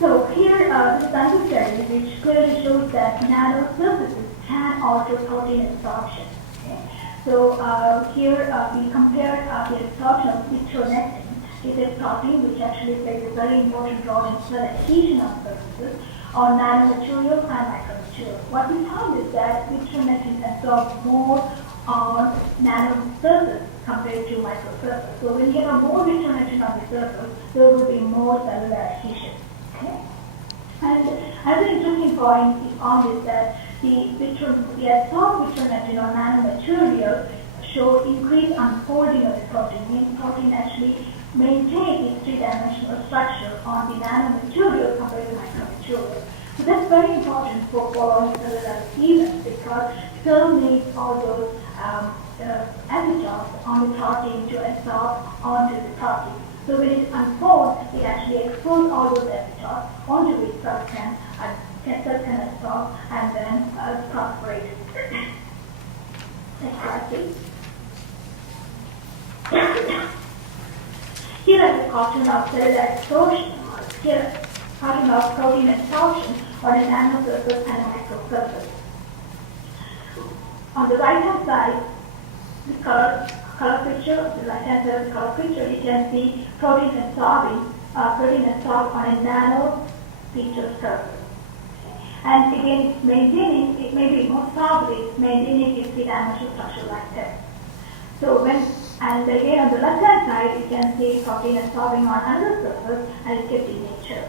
So here, this is another study which clearly shows that nanosurfaces can alter protein absorption. Okay? So here we compared the absorption of vitronectin. It is a protein which actually plays a very important role in cell adhesion of surfaces on nanomaterial and micromaterial. What we found is that vitronectin absorbs more on nanosurface compared to microsurface. So when you have more vitronectin on the surface, there will be more cellular adhesion. Okay? And another interesting point we found is that the absorbed vitronectin on nanomaterial show increased unfolding of the protein, means protein actually maintain its three-dimensional structure on the nanomaterial compared to micromaterial. So that's very important for following cellular events because cell needs all those epitopes on the protein to absorb onto the protein. So when it unfolds, it actually exposes all those epitopes onto which cells can absorb and then proliferate. Next slide, please. Here is a cartoon of cellular absorption. Here, cartoon of protein absorption on a nanosurface and a microsurface. On the right-hand side, the color picture, the right-hand side of the color picture, you can see protein absorbed on a nano feature surface. And again, it's maintaining, it may be more probably, it's maintaining its three-dimensional structure like this. So and again on the left-hand side, you can see protein absorbing on another surface and it's kept in nature.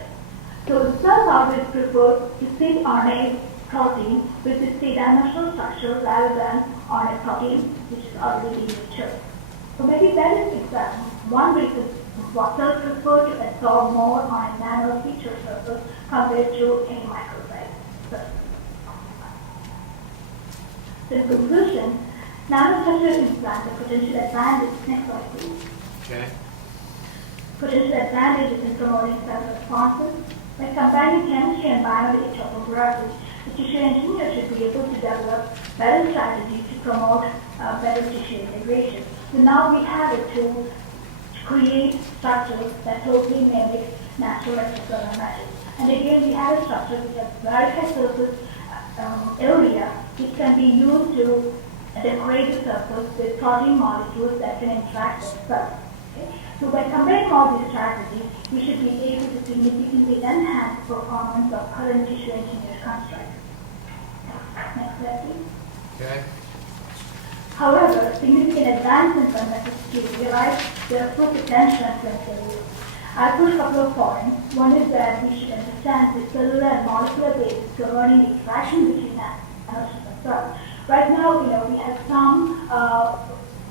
So the cells always prefer to sit on a protein with its three-dimensional structure rather than on a protein which is already in nature. So maybe that is exactly one reason why cells prefer to absorb more on a nano feature surface compared to a microsite surface. So in conclusion, nanostructured implants are potential advantages. Next slide, please. Okay. Potential advantages in promoting cell responses. By combining chemistry and biology topography, the tissue engineer should be able to develop better strategies to promote better tissue integration. So now we have a tool to create structures that totally mimic natural extracellular methods. And again, we have a structure which has very high surface area, which can be used to decorate the surface with protein molecules that can interact with cells. Okay? So by combining all these strategies, we should be able to significantly enhance performance of current tissue engineered constructs. Next slide, please. Okay. However, significant advancements are necessary to realize their full potential and clinical use. I'll put a couple of points. One is that we should understand the cellular and molecular basis governing the interaction between nanostructures and cells. Right now, we have some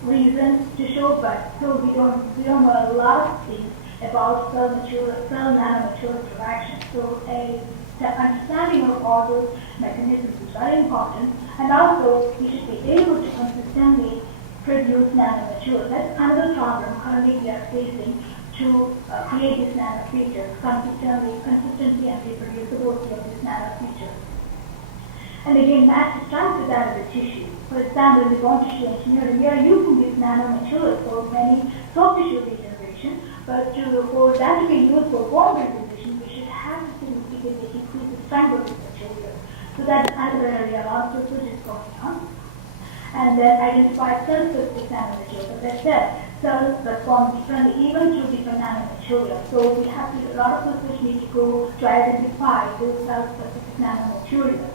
reasons to show, but still we don't know a lot of things about cell nanomaterial interaction. So the understanding of all those mechanisms is very important, and also we should be able to consistently produce nanomaterials. That's another problem currently we are facing to create these nano features consistently and reproducibility of these nano features. And again, match the strength with that of the tissue. For example, in the bone tissue engineering, we are using these nanomaterials for many soft tissue regeneration, but for that to be used for bone regeneration, we should have to significantly increase the strength of these materials. So that's another area also which is going on. And then identify cell-specific nanomaterials. As I said, cells respond differently even to different nanomaterials. So we have a lot of research need to go to identify those cell-specific nanomaterials.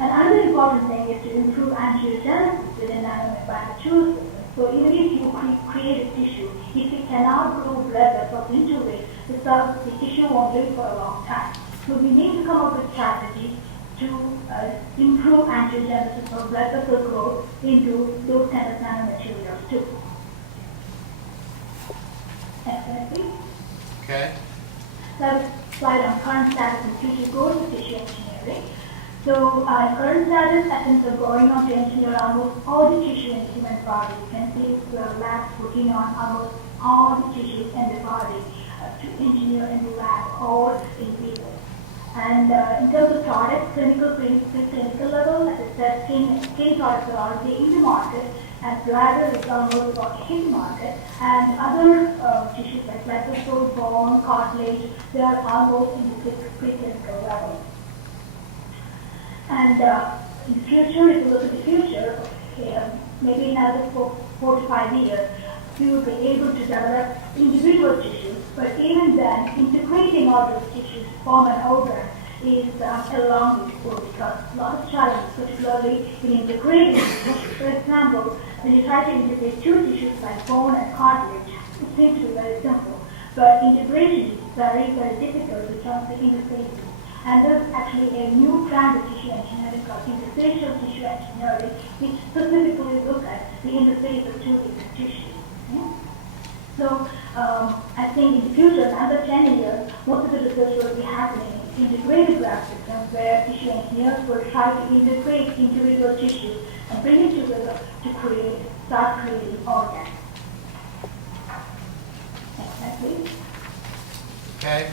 And another important thing is to improve angiogenesis within nanomaterial systems. So even if you create a tissue, if it cannot grow blood vessels into it, the tissue won't live for a long time. So we need to come up with strategies to improve angiogenesis or blood vessel growth into those kind of nanomaterials too. Next slide, please. Okay. Let's slide on current status and future goals of tissue engineering. So current status, attempts are going on to engineer almost all the tissue in the human body. You can see the labs working on almost all the tissues in the body to engineer in the lab or in vivo. And in terms of products, clinical level, as I said, skin products are already in the market. and bladder is almost about to hit the market, and other tissues like lipid, bone, cartilage, they are almost in the preclinical level. And in the future, if you look at the future, maybe in another 4 to 5 years, we will be able to develop individual tissues, but even then, integrating all those tissues to form an organ is a long way to go because a lot of challenges, particularly in integrating the tissues. For example, when you try to integrate two tissues like bone and cartilage, it seems to be very simple, but integration is very, very difficult in terms of interfaces. And there's actually a new brand of tissue engineering called interfacial tissue engineering, which specifically looks at the interface of two different tissues. Yeah? So I think in the future, another 10 years, most of the research will be happening in integrated graft systems where tissue engineers will try to integrate individual tissues and bring it together to start creating organs. Next slide, please. Okay.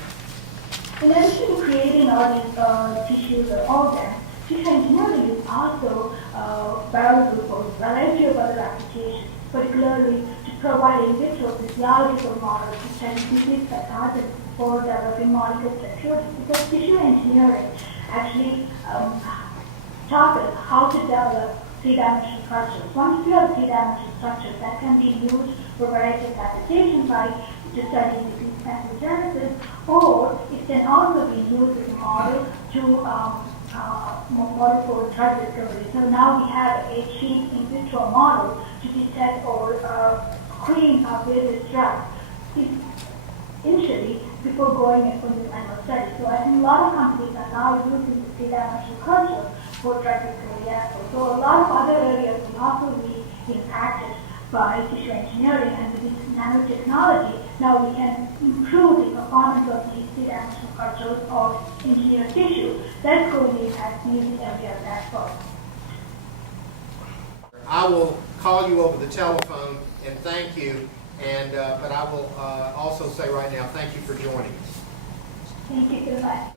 In addition to creating all these tissues or organs, tissue engineering is also valuable for a variety of other applications, particularly to provide in vitro physiological models to study disease pathogens for developing molecular therapeutics. Because tissue engineering actually taught us how to develop three-dimensional structures. Once you have three-dimensional structures that can be used for a variety of applications like to study disease pathogenesis, or it can also be used as a model to model for drug discovery. So now we have a cheap in vitro model to detect or screen various drugs initially before going into the animal study. So I think a lot of companies are now using the three-dimensional culture for drug discovery as well. So a lot of other areas will also be impacted by tissue engineering, and with this nanotechnology, now we can improve the performance of these three-dimensional cultures of engineered tissue. That's going to impact using areas as well. I will call you over the telephone and thank you, and but I will also say right now, thank you for joining us. Thank you so much.